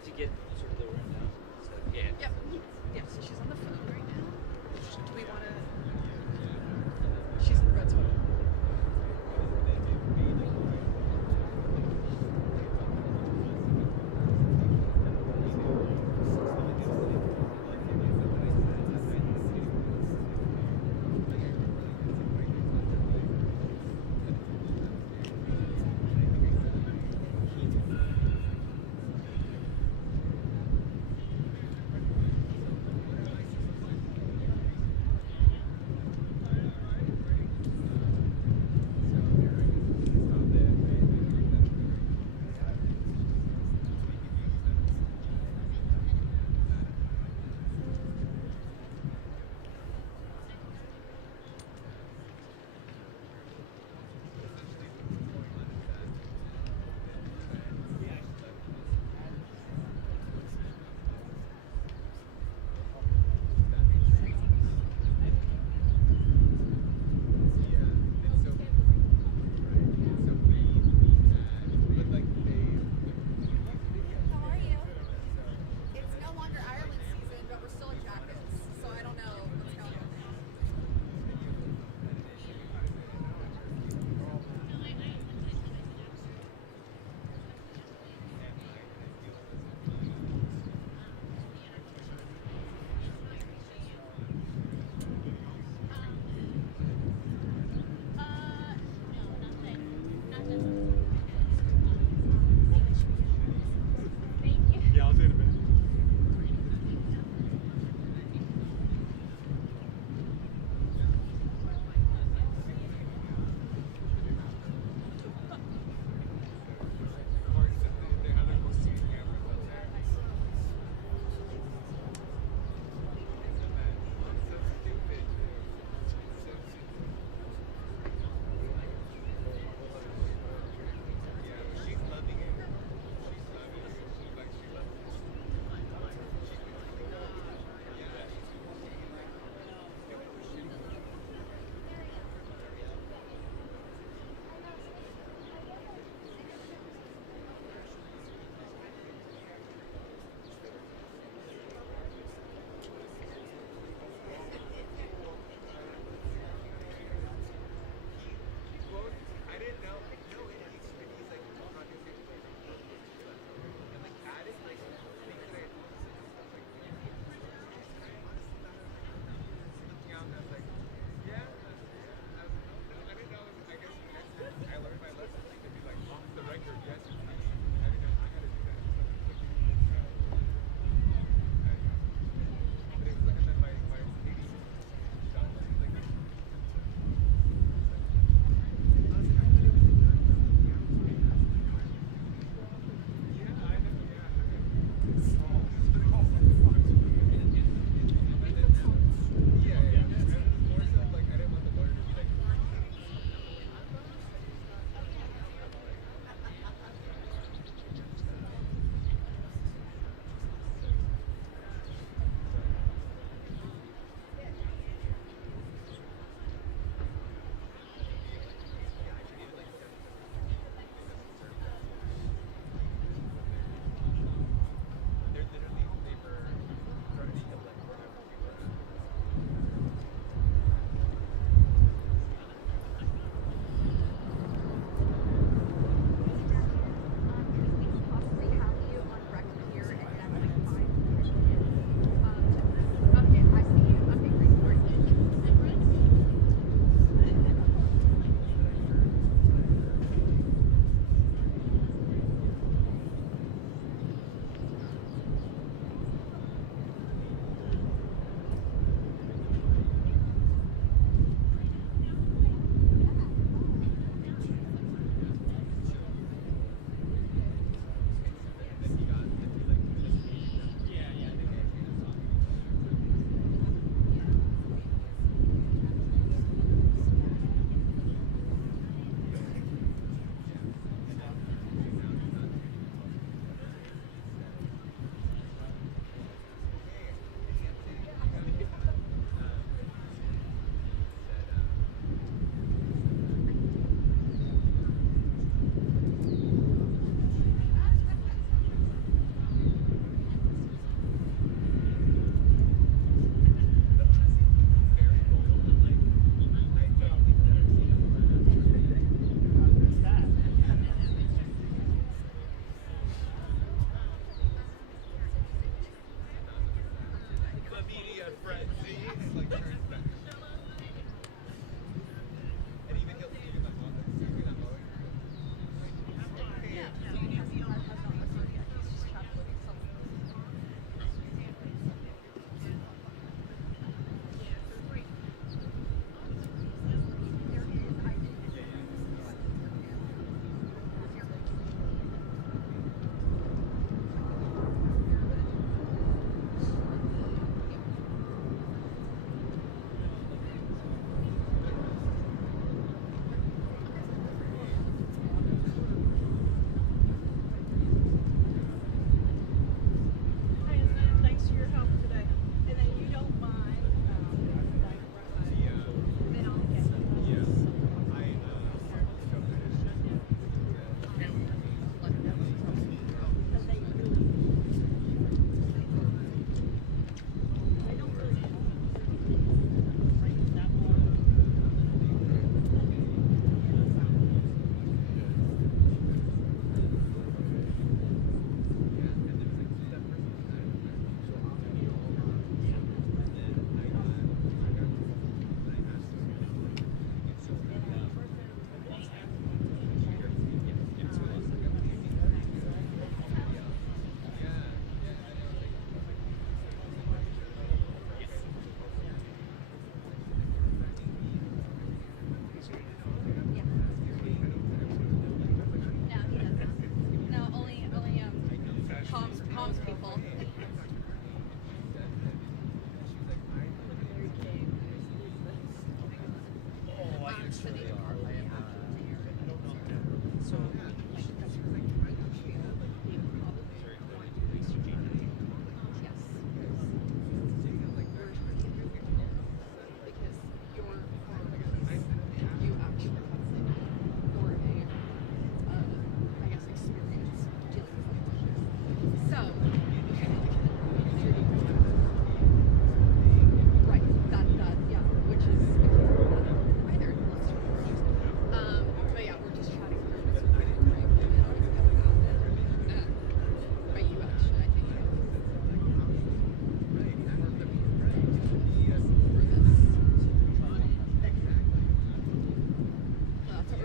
wanted to get sort of the rundown. So, yeah. Yep. Yeah, so she's on the phone right now. Do we want to... She's in the red sweater.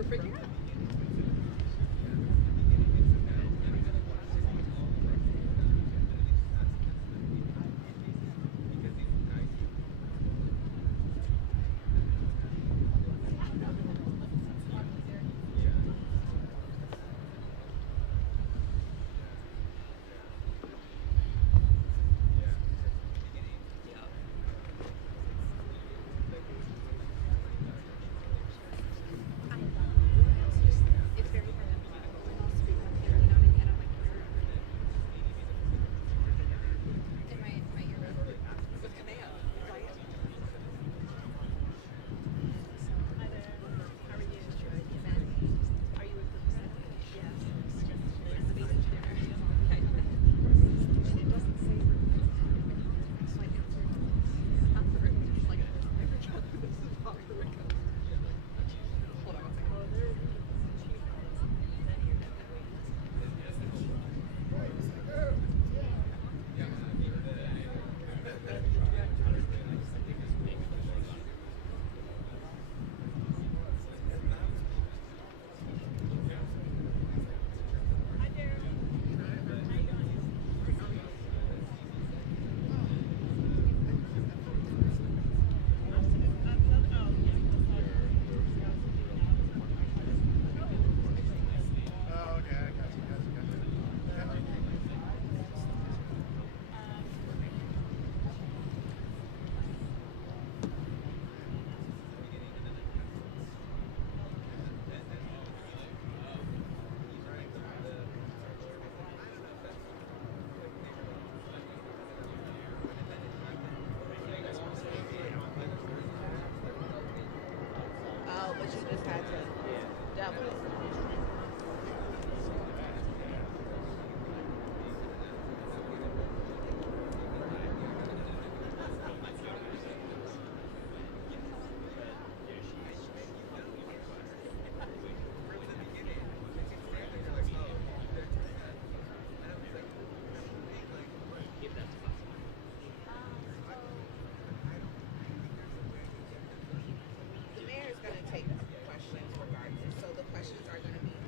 freaking out. It's very hard. When I'll speak on here, you know what I mean? I don't like in my ear with Kamea. Right? Hi there. How are you? Are you with the Yes. I'm the lead engineer. Okay. And it doesn't say it's like it's Puerto Rico. Like every time this is Puerto Rico. Hold on one second. Oh, but you just had to double it. If that's possible. The mayor is going to take questions regardless. So the questions are going to be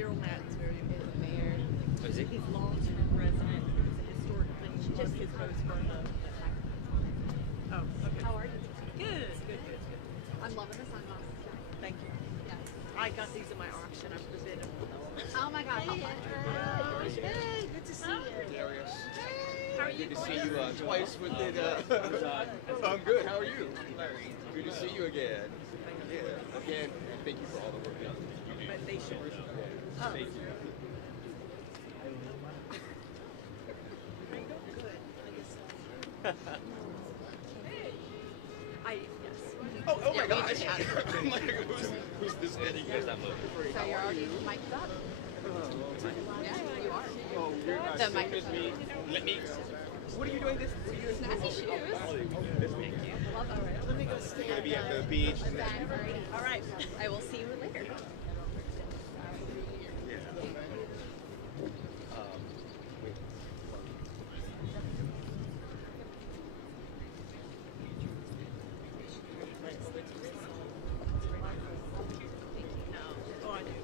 Daryl Madden's very Is important. the mayor. Is it? He's long-term resident. It's a historic thing. Just his votes for the. Oh, okay. How are you? Good. I'm loving the sunglasses. Thank you. Yes. I got these in my auction. I presented them. Oh my God. Hey, Hey, good to see you. Darius. how are you? Good to see you twice within. I'm good. How are you? Good to see you again. Yeah. Again, thank you for all the work that you do. But they should. Thank you. Yes. Oh my Yeah, we gosh. just had it. I'm like, who's this getting? Where's that look? So you're already mic'd up? Yeah, you are. Oh, you're not The same as microphone. me. Let me. What are you doing this? What are you doing? Snazzy shoes. This week. Love that. Let me go You're gonna be at the beach. All right. I will see you later. Wait. Oh, I do.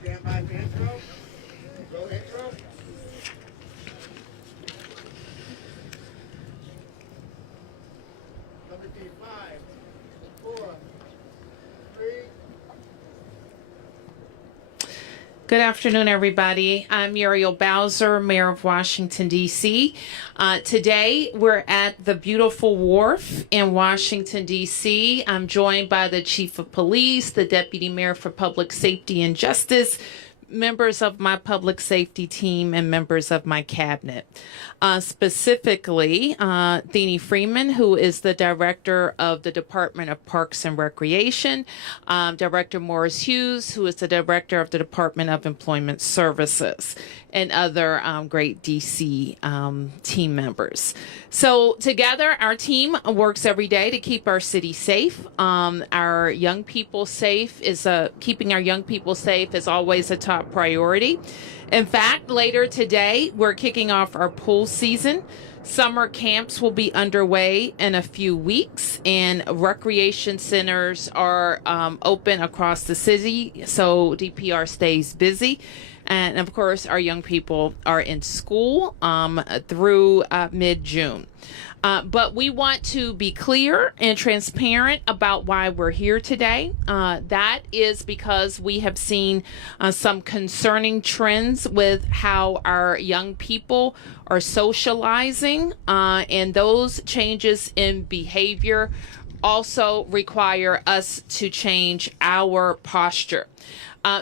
Stand by for intro. Go intro. Number 5, 4, 3. Good afternoon, everybody. I'm Muriel Bowser, Mayor of Washington, D.C. Today, we're at the beautiful wharf in Washington, D.C. I'm joined by the Chief of Police, the Deputy Mayor for Public Safety and Justice, members of my public safety team, and members of my cabinet. Specifically, Thenie Freeman, who is the director of the Department of Parks and Recreation, Director Morris Hughes, who is the director of the Department of Employment Services, and other great DC team members. So together, our team works every day to keep our city safe. Our young people safe is keeping our young people safe is always a top priority. In fact, later today, we're kicking off our pool season. Summer camps will be underway in a few weeks, and recreation centers are open across the city, so DPR stays busy. And of course, our young people are in school through mid-June. But we want to be clear and transparent about why we're here today. That is because we have seen some concerning trends with how our young people are socializing, and those changes in behavior also require us to change our posture.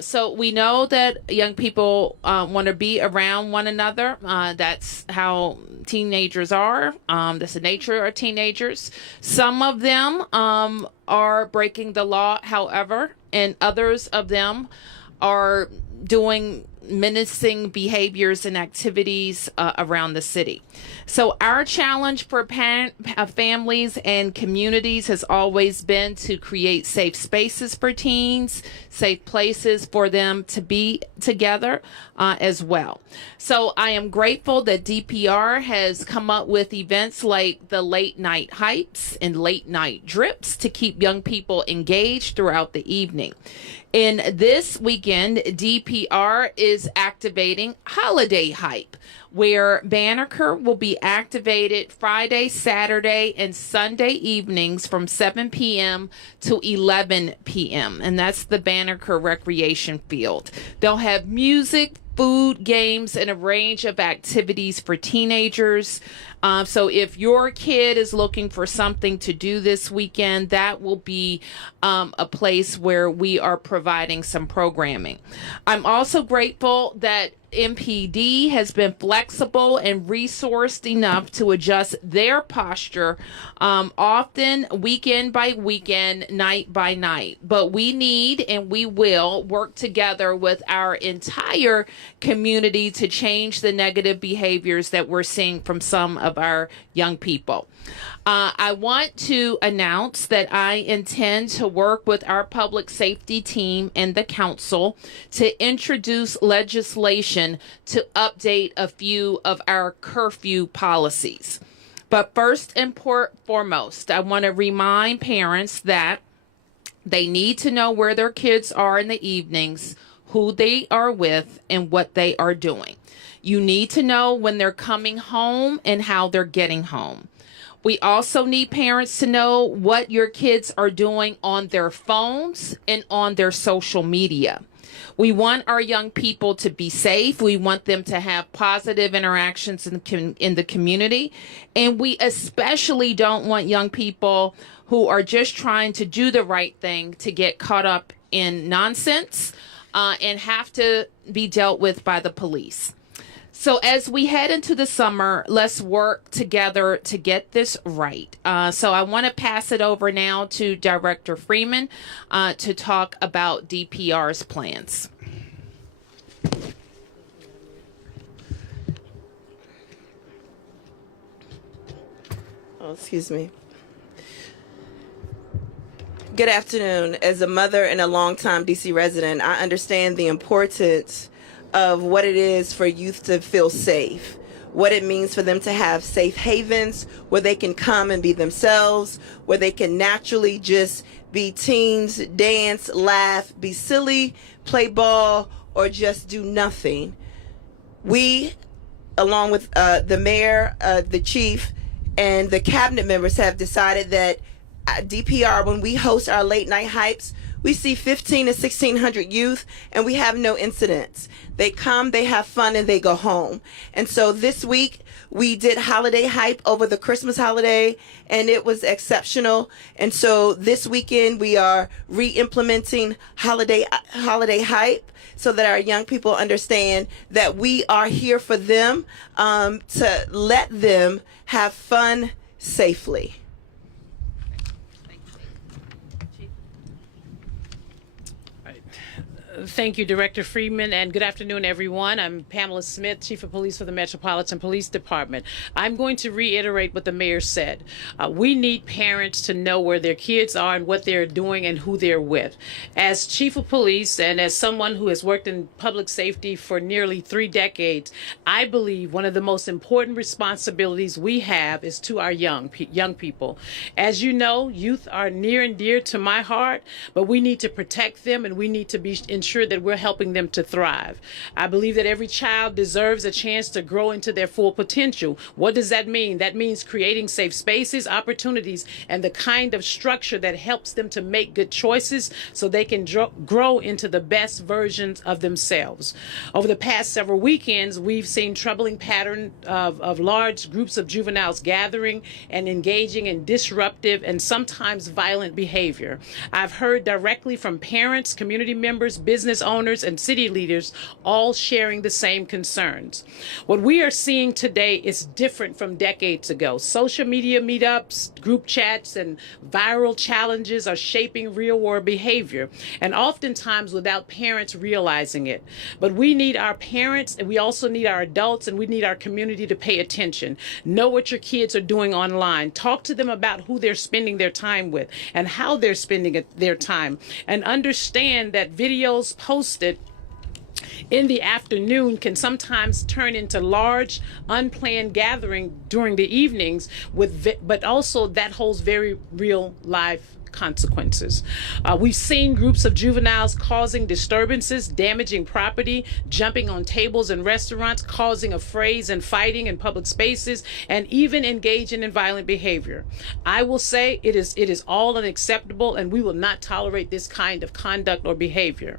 So we know that young people want to be around one another. That's how teenagers are. That's the nature of teenagers. Some of them are breaking the law, however, and others of them are doing menacing behaviors and activities around the city. So our challenge for families and communities has always been to create safe spaces for teens, safe places for them to be together as well. So I am grateful that DPR has come up with events like the late night hypes and late night drips to keep young people engaged throughout the evening. In this weekend, DPR is activating Holiday Hype, where Banneker will be activated Friday, Saturday, and Sunday evenings from 7 p.m. to 11 p.m. And that's the Banneker Recreation Field. They'll have music, food, games, and a range of activities for teenagers. So if your kid is looking for something to do this weekend, that will be a place where we are providing some programming. I'm also grateful that MPD has been flexible and resourced enough to adjust their posture, often weekend by weekend, night by night. But we need and we will work together with our entire community to change the negative behaviors that we're seeing from some of our young people. I want to announce that I intend to work with our public safety team and the council to introduce legislation to update a few of our curfew policies. But first and foremost, I want to remind parents that they need to know where their kids are in the evenings, who they are with, and what they are doing. You need to know when they're coming home and how they're getting home. We also need parents to know what your kids are doing on their phones and on their social media. We want our young people to be safe. We want them to have positive interactions in the community. And we especially don't want young people who are just trying to do the right thing to get caught up in nonsense and have to be dealt with by the police. So as we head into the summer, let's work together to get this right. So I want to pass it over now to Director Freeman to talk about DPR's plans. Oh, excuse me. Good afternoon. As a mother and a longtime DC resident, I understand the importance of what it is for youth to feel safe, what it means for them to have safe havens where they can come and be themselves, where they can naturally just be teens, dance, laugh, be silly, play ball, or just do nothing. We, along with the mayor, the chief, and the cabinet members have decided that DPR, when we host our late night hypes, we see 1,500 to 1,600 youth and we have no incidents. They come, they have fun, and they go home. And so this week we did holiday hype over the Christmas holiday and it was exceptional. And so this weekend we are re-implementing holiday hype so that our young people understand that we are here for them, to let them have fun safely. Thank you, Director Freeman, and good afternoon, everyone. I'm Pamela Smith, Chief of Police for the Metropolitan Police Department. I'm going to reiterate what the mayor said. We need parents to know where their kids are and what they're doing and who they're with. As Chief of Police and as someone who has worked in public safety for nearly 3 decades, I believe one of the most important responsibilities we have is to our young people. As you know, youth are near and dear to my heart, but we need to protect them and we need to be ensure that we're helping them to thrive. I believe that every child deserves a chance to grow into their full potential. What does that mean? That means creating safe spaces, opportunities, and the kind of structure that helps them to make good choices so they can grow into the best versions of themselves. Over the past several weekends, we've seen troubling pattern of large groups of juveniles gathering and engaging in disruptive and sometimes violent behavior. I've heard directly from parents, community members, business owners, and city leaders all sharing the same concerns. What we are seeing today is different from decades ago. Social media meetups, group chats, and viral challenges are shaping real-world behavior, and oftentimes without parents realizing it. But we need our parents, and we also need our adults, and we need our community to pay attention. Know what your kids are doing online. Talk to them about who they're spending their time with and how they're spending their time, and understand that videos posted in the afternoon can sometimes turn into large unplanned gathering during the evenings but also that holds very real life consequences. We've seen groups of juveniles causing disturbances, damaging property, jumping on tables in restaurants, causing affrays and fighting in public spaces, and even engaging in violent behavior. I will say it is all unacceptable, and we will not tolerate this kind of conduct or behavior.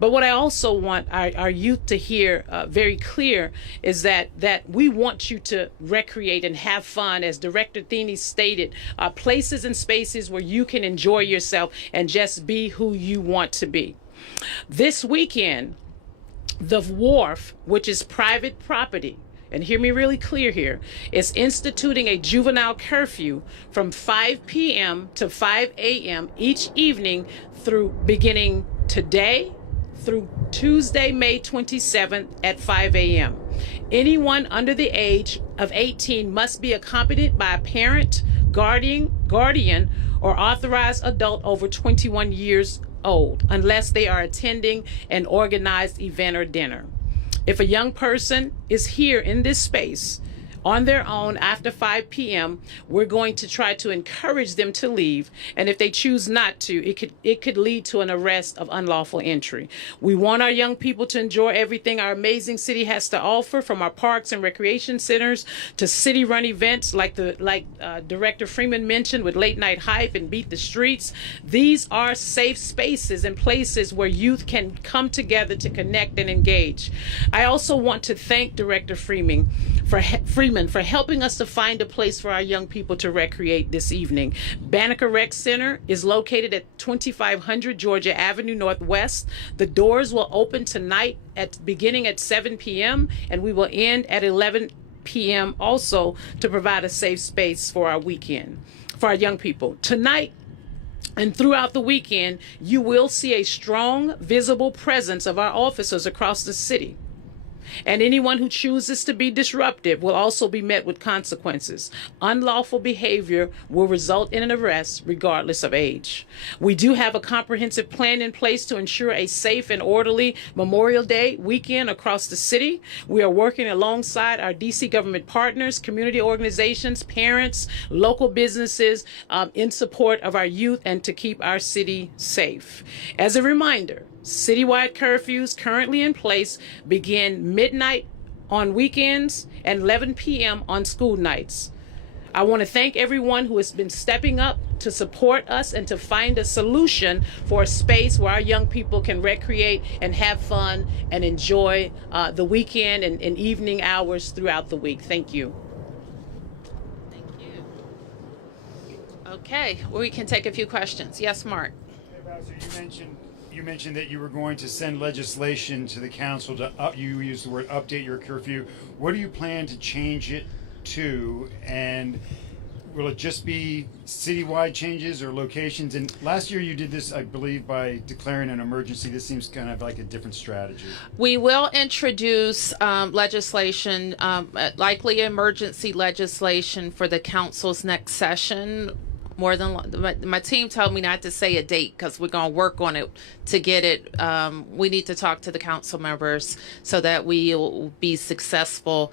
But what I also want our youth to hear very clear is that we want you to recreate and have fun, as Director Thiene stated, places and spaces where you can enjoy yourself and just be who you want to be. This weekend, the Wharf, which is private property, and hear me really clear here, is instituting a juvenile curfew from 5 p.m. to 5 a.m. each evening through beginning today through Tuesday, May 27th at 5 a.m. Anyone under the age of 18 must be accompanied by a parent, guardian, or authorized adult over 21 years old, unless they are attending an organized event or dinner. If a young person is here in this space on their own after 5 p.m., we're going to try to encourage them to leave. And if they choose not to, it could lead to an arrest of unlawful entry. We want our young people to enjoy everything our amazing city has to offer, from our parks and recreation centers to city-run events like Director Freeman mentioned with Late Night Hype and Beat the Streets. These are safe spaces and places where youth can come together to connect and engage. I also want to thank Director Freeman for helping us to find a place for our young people to recreate this evening. Banneker Rec Center is located at 2500 Georgia Avenue Northwest. The doors will open tonight beginning at 7 p.m. and we will end at 11 p.m. also to provide a safe space for our weekend, for our young people. Tonight and throughout the weekend, you will see a strong, visible presence of our officers across the city. And anyone who chooses to be disruptive will also be met with consequences. Unlawful behavior will result in an arrest regardless of age. We do have a comprehensive plan in place to ensure a safe and orderly Memorial Day weekend across the city. We are working alongside our DC government partners, community organizations, parents, local businesses in support of our youth and to keep our city safe. As a reminder, citywide curfews currently in place begin midnight on weekends and 11 p.m. on school nights. I want to thank everyone who has been stepping up to support us and to find a solution for a space where our young people can recreate and have fun and enjoy the weekend and evening hours throughout the week. Thank you. Thank you. Okay, well, we can take a few questions. Yes, Mark. You mentioned that you were going to send legislation to the council to you used the word update your curfew. What do you plan to change it to, and will it just be citywide changes or locations? And last year you did this, I believe, by declaring an emergency. This seems kind of like a different strategy. We will introduce legislation, likely emergency legislation, for the council's next session. My team told me not to say a date because we're going to work on it to get it. We need to talk to the council members so that we will be successful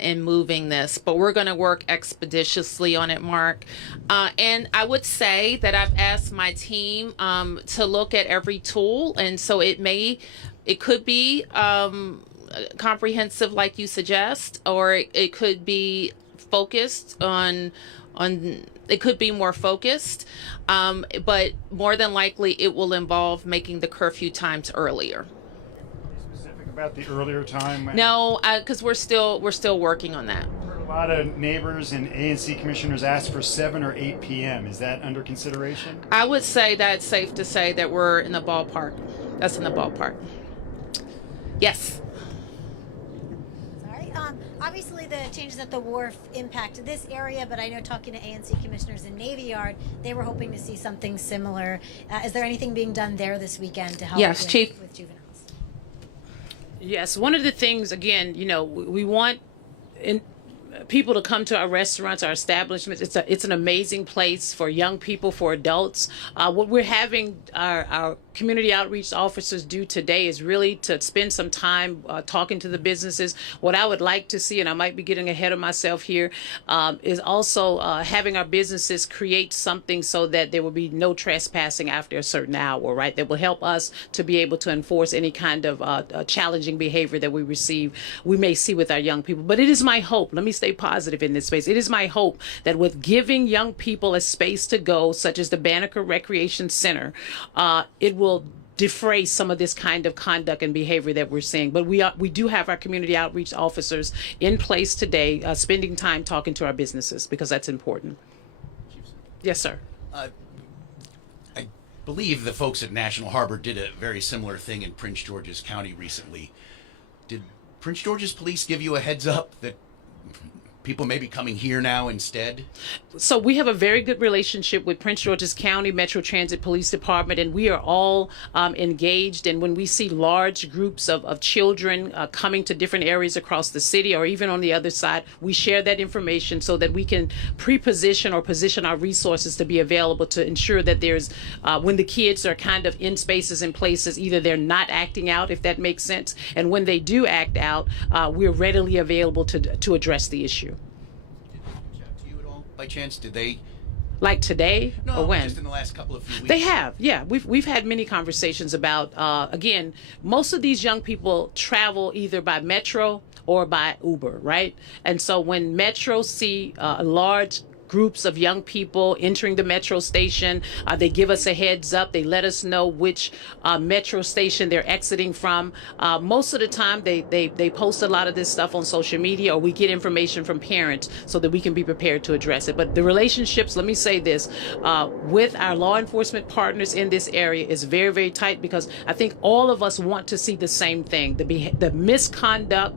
in moving this. But we're going to work expeditiously on it, Mark. And I would say that I've asked my team to look at every tool. And so it could be comprehensive like you suggest, or it could be focused on it could be more focused, but more than likely it will involve making the curfew times earlier. Specific about the earlier time? No, because we're still working on that. A lot of neighbors and ANC commissioners ask for 7 or 8 p.m. Is that under consideration? I would say that's safe to say that we're in the ballpark. That's in the ballpark. Yes. Obviously, the changes at the wharf impacted this area, but I know talking to ANC commissioners in Navy Yard, they were hoping to see something similar. Is there anything being done there this weekend to help Yes, Chief. with juveniles? Yes, one of the things, again, we want people to come to our restaurants, our establishments. It's an amazing place for young people, for adults. What we're having our community outreach officers do today is really to spend some time talking to the businesses. What I would like to see, and I might be getting ahead of myself here, is also having our businesses create something so that there will be no trespassing after a certain hour, right? That will help us to be able to enforce any kind of challenging behavior that we may see with our young people. But it is my hope, let me stay positive in this space. It is my hope that with giving young people a space to go, such as the Banneker Recreation Center, it will defray some of this kind of conduct and behavior that we're seeing. But we do have our community outreach officers in place today, spending time talking to our businesses, because that's important. Yes, sir. I believe the folks at National Harbor did a very similar thing in Prince George's County recently. Did Prince George's police give you a heads up that people maybe coming here now instead? So we have a very good relationship with Prince George's County Metro Transit Police Department, and we are all engaged. And when we see large groups of children coming to different areas across the city or even on the other side, we share that information so that we can pre-position or position our resources to be available to ensure that there's, when the kids are kind of in spaces and places, either they're not acting out, if that makes sense, and when they do act out, we're readily available to address the issue. By chance, did they? Like today No, or when? just in the last couple of few weeks. They have, yeah. We've had many conversations about. Again, most of these young people travel either by Metro or by Uber, right? And so when Metro see large groups of young people entering the metro station, they give us a heads up. They let us know which metro station they're exiting from. Most of the time, they post a lot of this stuff on social media, or we get information from parents so that we can be prepared to address it. But the relationships, let me say this, with our law enforcement partners in this area is very, very tight, because I think all of us want to see the same thing: the misconduct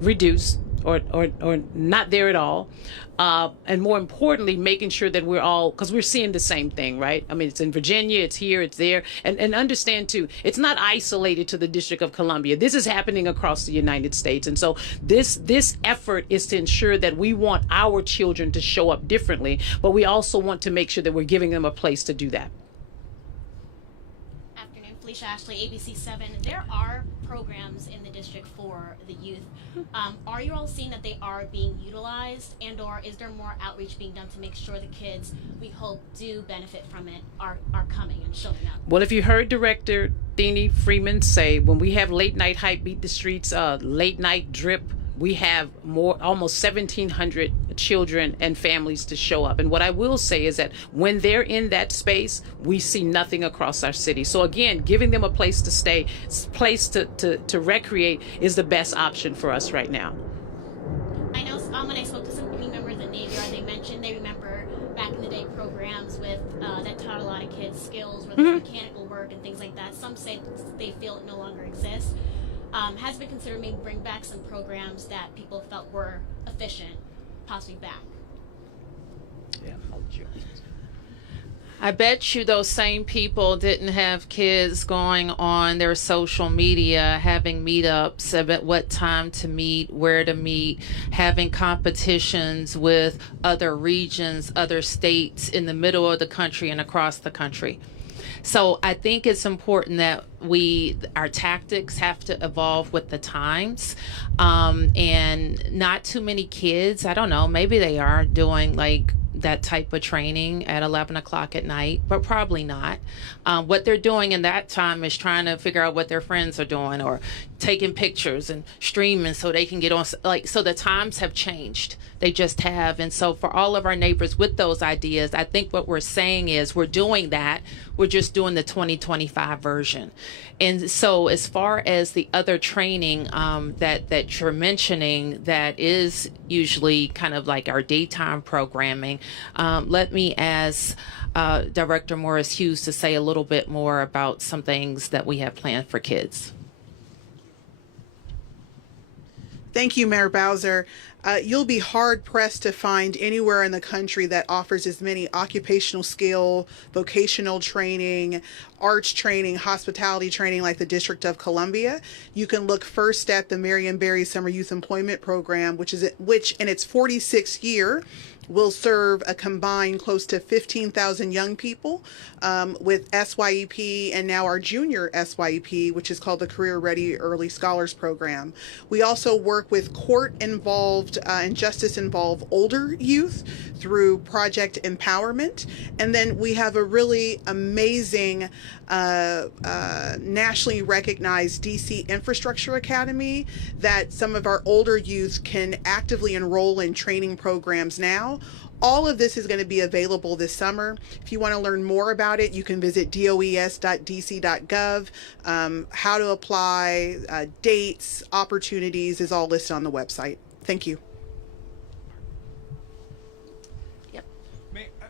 reduced or not there at all. And more importantly, making sure that we're all, because we're seeing the same thing, right? I mean, it's in Virginia, it's here, it's there. And understand, too, it's not isolated to the District of Columbia. This is happening across the United States. And so this effort is to ensure that we want our children to show up differently, but we also want to make sure that we're giving them a place to do that. Afternoon, Felicia Ashley, ABC 7. There are programs in the district for the youth. Are you all seeing that they are being utilized, and or is there more outreach being done to make sure the kids we hope do benefit from it are coming and showing up? Well, if you heard Director Deanie Freeman say, when we have late night hype beat the streets, late night drip, we have almost 1,700 children and families to show up. And what I will say is that when they're in that space, we see nothing across our city. So again, giving them a place to stay, place to recreate is the best option for us right now. I know when I spoke to some community members at Navy Yard, they mentioned they remember back in the day programs with that taught a lot of kids skills, whether it's mechanical work and things like that. Some say they feel it no longer exists. Has been considered maybe bring back some programs that people felt were efficient, possibly back. Yeah, I bet you those same people didn't have kids going on their social media, having meetups about what time to meet, where to meet, having competitions with other regions, other states in the middle of the country and across the country. So I think it's important that our tactics have to evolve with the times, and not too many kids, I don't know, maybe they are doing like that type of training at 11 o'clock at night, but probably not. What they're doing in that time is trying to figure out what their friends are doing, or taking pictures and streaming so they can get on. So the times have changed. They just have. And so for all of our neighbors with those ideas, I think what we're saying is we're doing that. We're just doing the 2025 version. And so as far as the other training that you're mentioning, that is usually kind of like our daytime programming, let me ask Director Morris Hughes to say a little bit more about some things that we have planned for kids. Thank you, Mayor Bowser. You'll be hard-pressed to find anywhere in the country that offers as many occupational skill, vocational training, arts training, hospitality training like the District of Columbia. You can look first at the Marion Barry Summer Youth Employment Program, which in its 46th year will serve a combined close to 15,000 young people with SYEP and now our junior SYEP, which is called the Career Ready Early Scholars Program. We also work with court-involved and justice-involved older youth through Project Empowerment. And then we have a really amazing nationally recognized DC Infrastructure Academy that some of our older youth can actively enroll in training programs now. All of this is going to be available this summer. If you want to learn more about it, you can visit does.dc.gov. How to apply, dates, opportunities is all listed on the website. Thank you.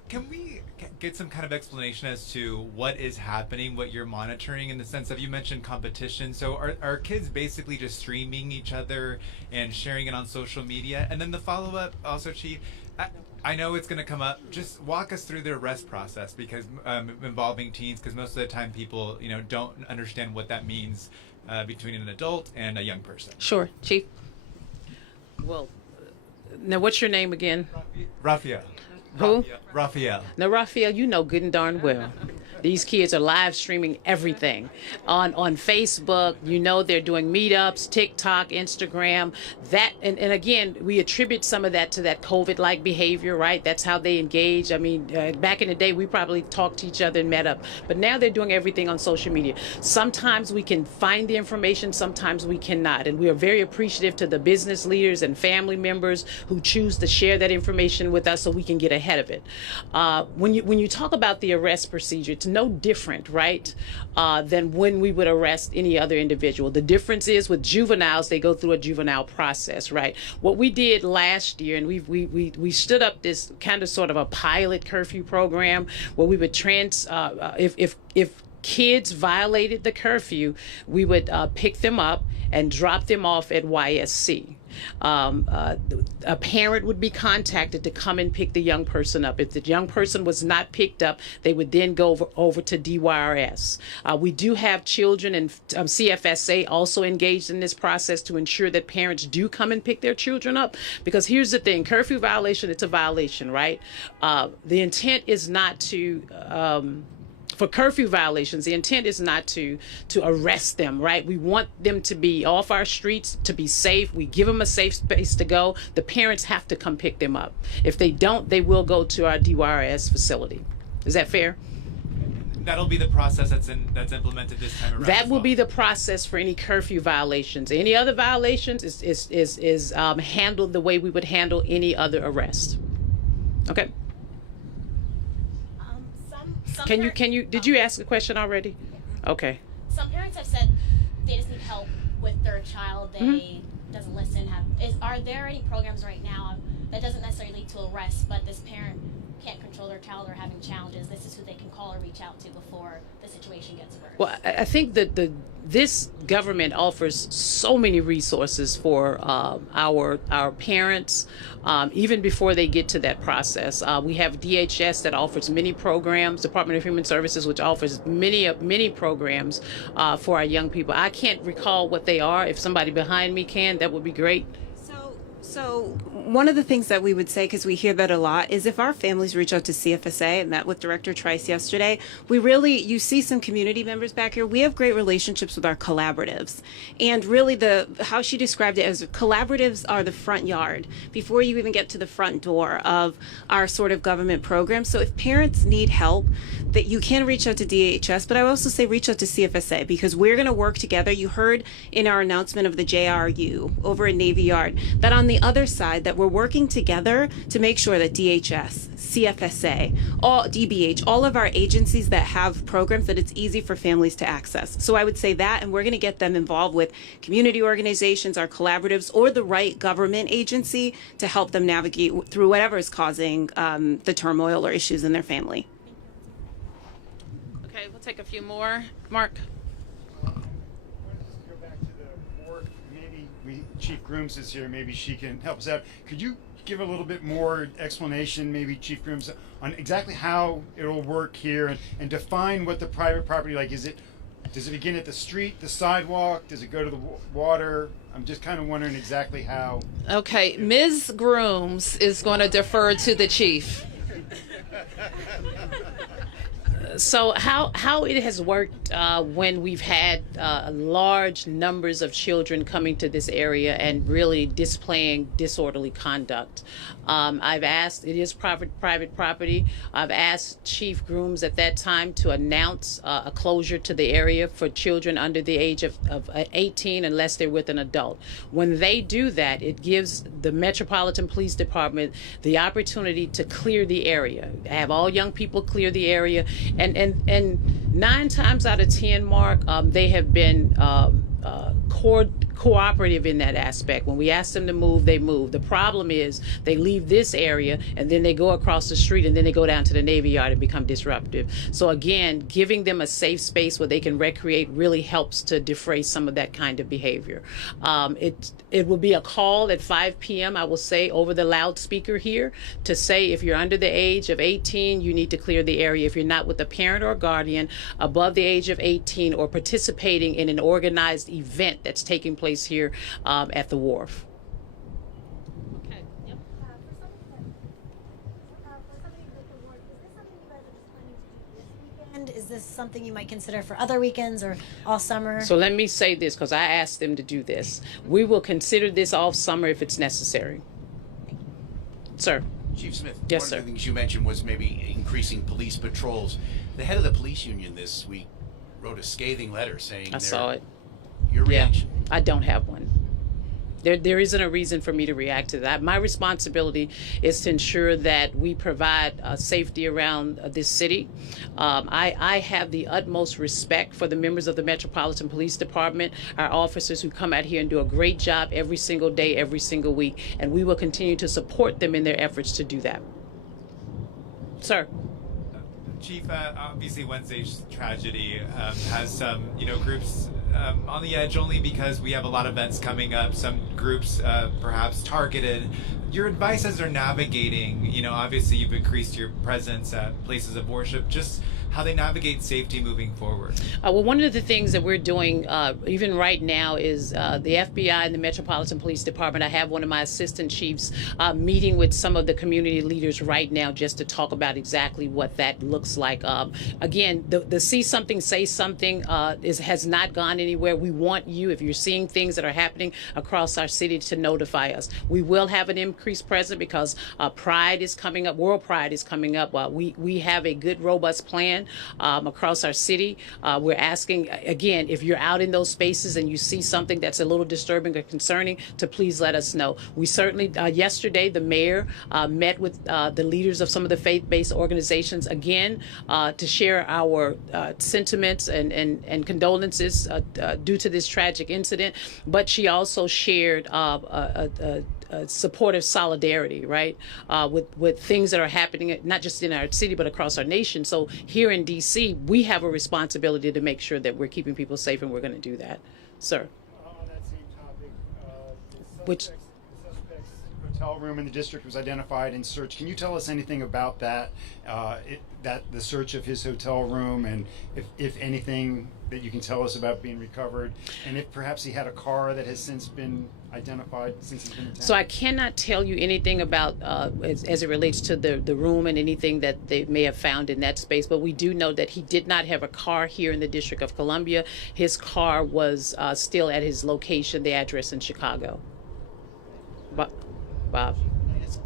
Can get some kind of explanation as to what is happening, what you're monitoring, in the sense of, you mentioned competition. So are kids basically just streaming each other and sharing it on social media? And then the follow-up also, Chief, I know it's going to come up. Just walk us through the arrest process, because involving teens, because most of the time people, don't understand what that means between an adult and a young person. Sure, Chief. Well, now what's your name again? Raphael. Who? Raphael. Now, Raphael, you know good and darn well, these kids are live streaming everything on Facebook. They're doing meetups, TikTok, Instagram. That and again, we attribute some of that to that COVID-like behavior, right? That's how they engage. I mean, back in the day, we probably talked to each other and met up, but now they're doing everything on social media. Sometimes we can find the information, sometimes we cannot, and we are very appreciative to the business leaders and family members who choose to share that information with us so we can get ahead of it. When you talk about the arrest procedure, it's no different, right, than when we would arrest any other individual. The difference is with juveniles, they go through a juvenile process, right? What we did last year, and we stood up this kind of sort of a pilot curfew program where we would if kids violated the curfew, we would pick them up and drop them off at YSC. A parent would be contacted to come and pick the young person up. If the young person was not picked up, they would then go over to DYRS. We do have children and CFSA also engaged in this process to ensure that parents do come and pick their children up. Because here's the thing, curfew violation, it's a violation, right? The intent is not to... for curfew violations, the intent is not to arrest them, right? We want them to be off our streets, to be safe. We give them a safe space to go. The parents have to come pick them up. If they don't, they will go to our DYRS facility. Is that fair? That'll be the process that's implemented this time around. That will be the process for any curfew violations. Any other violations is handled the way we would handle any other arrest. Okay. Did you ask a question already? Okay. Some parents have said they just need help with their child. They doesn't listen. Are there any programs right now that doesn't necessarily lead to arrest, but this parent can't control their child or having challenges? This is who they can call or reach out to before the situation gets worse. Well, I think that this government offers so many resources for our parents, even before they get to that process. We have DHS that offers many programs, Department of Human Services, which offers many programs for our young people. I can't recall what they are. If somebody behind me can, that would be great. So one of the things that we would say, because we hear that a lot, is if our families reach out to CFSA, I met with Director Trice yesterday, you see some community members back here, we have great relationships with our collaboratives. And really how she described it as collaboratives are the front yard before you even get to the front door of our sort of government program. So if parents need help, that you can reach out to DHS, but I would also say reach out to CFSA, because we're going to work together. You heard in our announcement of the JRU over in Navy Yard that on the other side that we're working together to make sure that DHS, CFSA, DBH, all of our agencies that have programs, that it's easy for families to access. So I would say that, and we're going to get them involved with community organizations, our collaboratives, or the right government agency to help them navigate through whatever is causing the turmoil or issues in their family. Okay, we'll take a few more. Mark. Chief Grooms is here. Maybe she can help us out. Could you give a little bit more explanation, maybe Chief Grooms, on exactly how it'll work here and define what the private property does it begin at the street, the sidewalk? Does it go to the water? I'm just kind of wondering exactly how. Okay, Ms. Grooms is going to defer to the chief. So how it has worked when we've had large numbers of children coming to this area and really displaying disorderly conduct. I've asked, it is private property. I've asked Chief Grooms at that time to announce a closure to the area for children under the age of 18 unless they're with an adult. When they do that, it gives the Metropolitan Police Department the opportunity to clear the area, have all young people clear the area. And 9 times out of 10, Mark, they have been cooperative in that aspect. When we ask them to move, they move. The problem is they leave this area and then they go across the street and then they go down to the Navy Yard and become disruptive. So again, giving them a safe space where they can recreate really helps to defray some of that kind of behavior. It will be a call at 5 p.m., I will say, over the loudspeaker here to say if you're under the age of 18, you need to clear the area. If you're not with a parent or guardian above the age of 18 or participating in an organized event that's taking place here at the wharf. Okay. Yep. Is this something you might consider for other weekends or all summer? So let me say this, because I asked them to do this. We will consider this all summer if it's necessary. Sir. Chief Smith, Yes, one sir. of the things you mentioned was maybe increasing police patrols. The head of the police union this week wrote a scathing letter saying I saw it. Your reaction? I don't have one. There isn't a reason for me to react to that. My responsibility is to ensure that we provide safety around this city. I have the utmost respect for the members of the Metropolitan Police Department, our officers who come out here and do a great job every single day, every single week, and we will continue to support them in their efforts to do that. Sir. Chief, obviously Wednesday's tragedy has some, groups on the edge only because we have a lot of events coming up. Some groups perhaps targeted. Your advice as they're navigating, obviously you've increased your presence at places of worship, just how they navigate safety moving forward. Well, one of the things that we're doing even right now is the FBI and the Metropolitan Police Department. I have one of my assistant chiefs meeting with some of the community leaders right now just to talk about exactly what that looks like. Again, the see something, say something has not gone anywhere. We want you, if you're seeing things that are happening across our city, to notify us. We will have an increased presence because Pride is coming up, World Pride is coming up. We have a good, robust plan across our city. We're asking, again, if you're out in those spaces and you see something that's a little disturbing or concerning, to please let us know. We certainly, yesterday, the mayor met with the leaders of some of the faith-based organizations, again, to share our sentiments and condolences due to this tragic incident. But she also shared supportive solidarity, right, with things that are happening not just in our city but across our nation. So here in D.C., we have a responsibility to make sure that we're keeping people safe, and we're going to do that, sir. On that same topic, Which the suspect's hotel room in the district was identified and searched. Can you tell us anything about that? The search of his hotel room, and if anything that you can tell us about being recovered, and if perhaps he had a car that has since been identified since he's been in town? So I cannot tell you anything about as it relates to the room and anything that they may have found in that space, but we do know that he did not have a car here in the District of Columbia. His car was still at his location, the address in Chicago. Bob.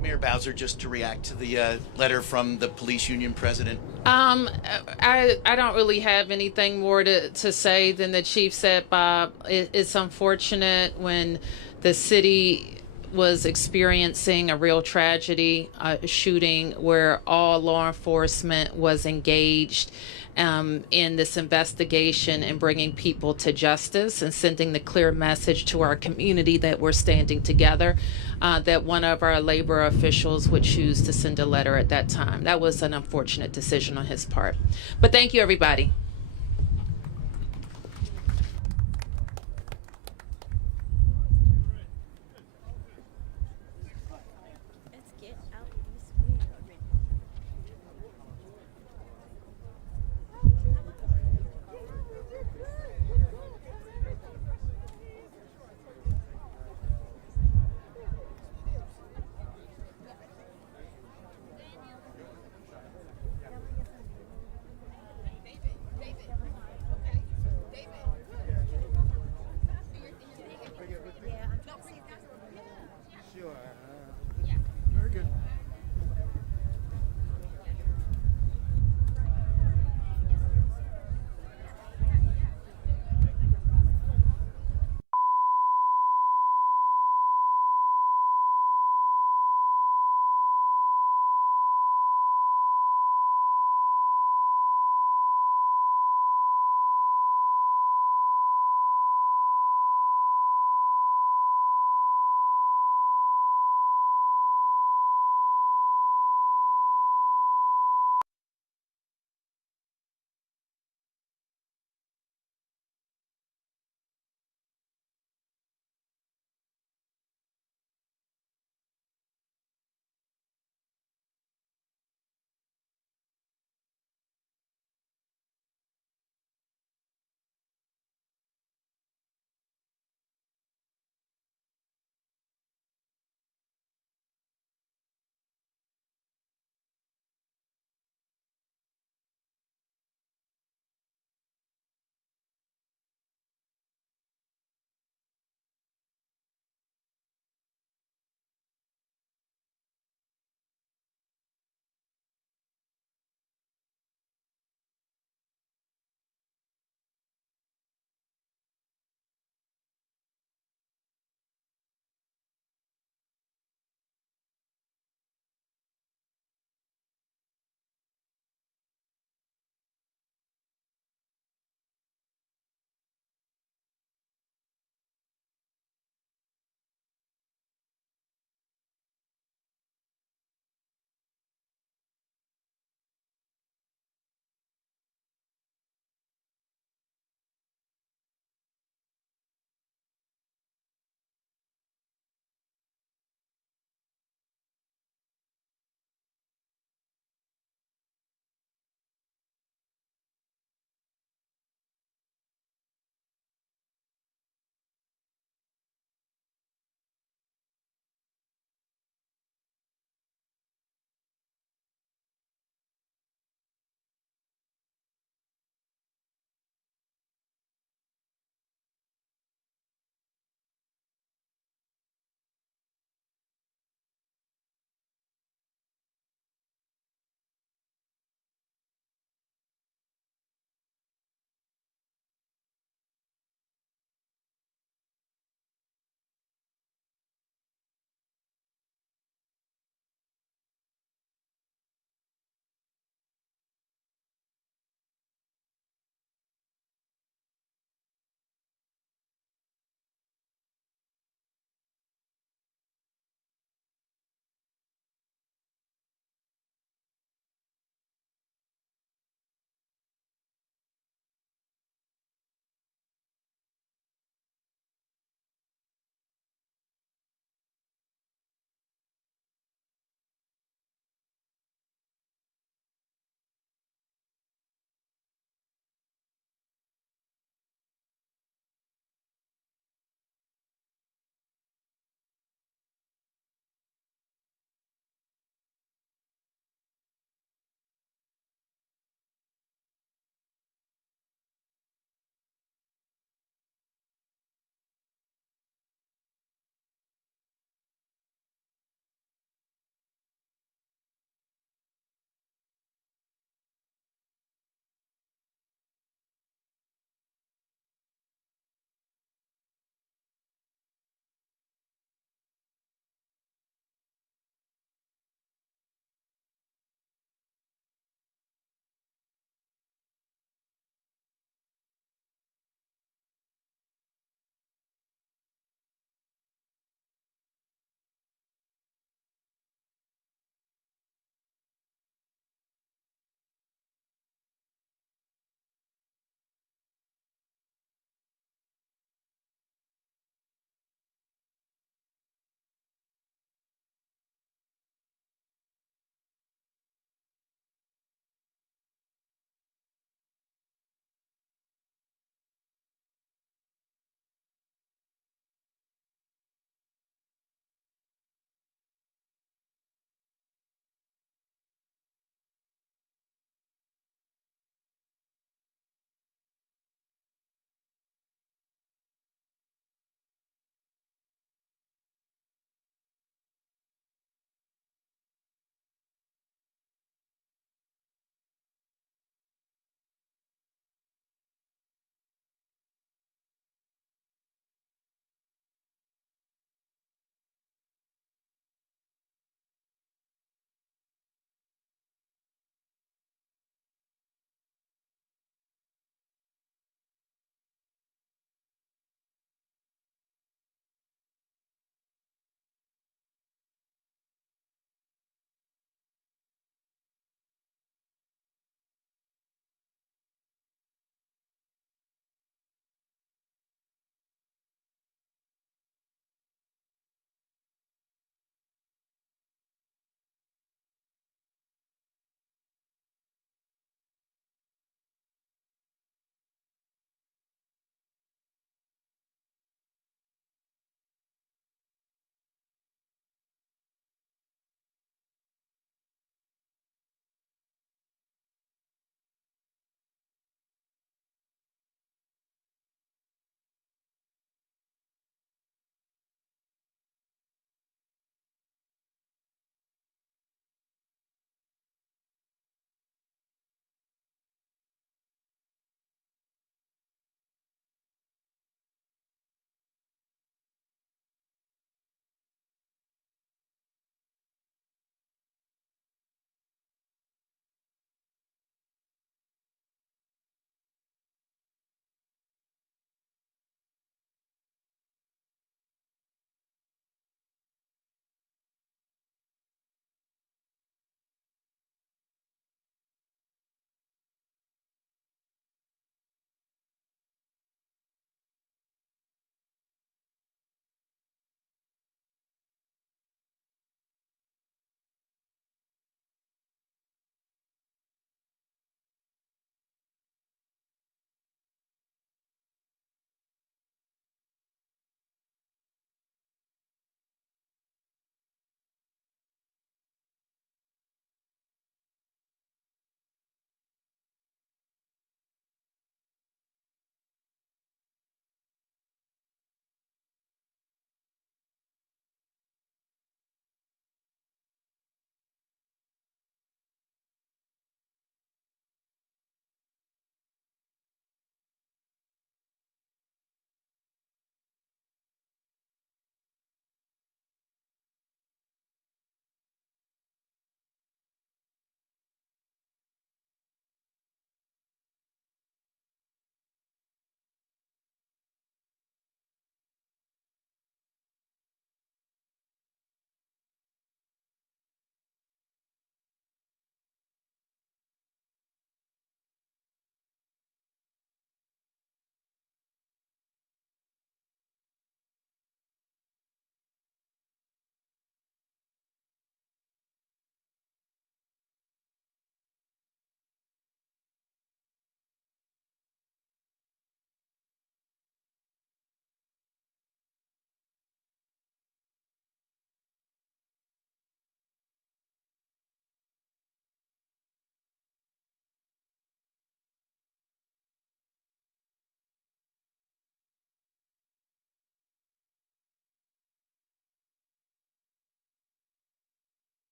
Mayor Bowser, just to react to the letter from the police union president. I don't really have anything more to say than the chief said, Bob. It's unfortunate when the city was experiencing a real tragedy, a shooting where all law enforcement was engaged in this investigation and bringing people to justice and sending the clear message to our community that we're standing together, that one of our labor officials would choose to send a letter at that time. That was an unfortunate decision on his part. But thank you, everybody.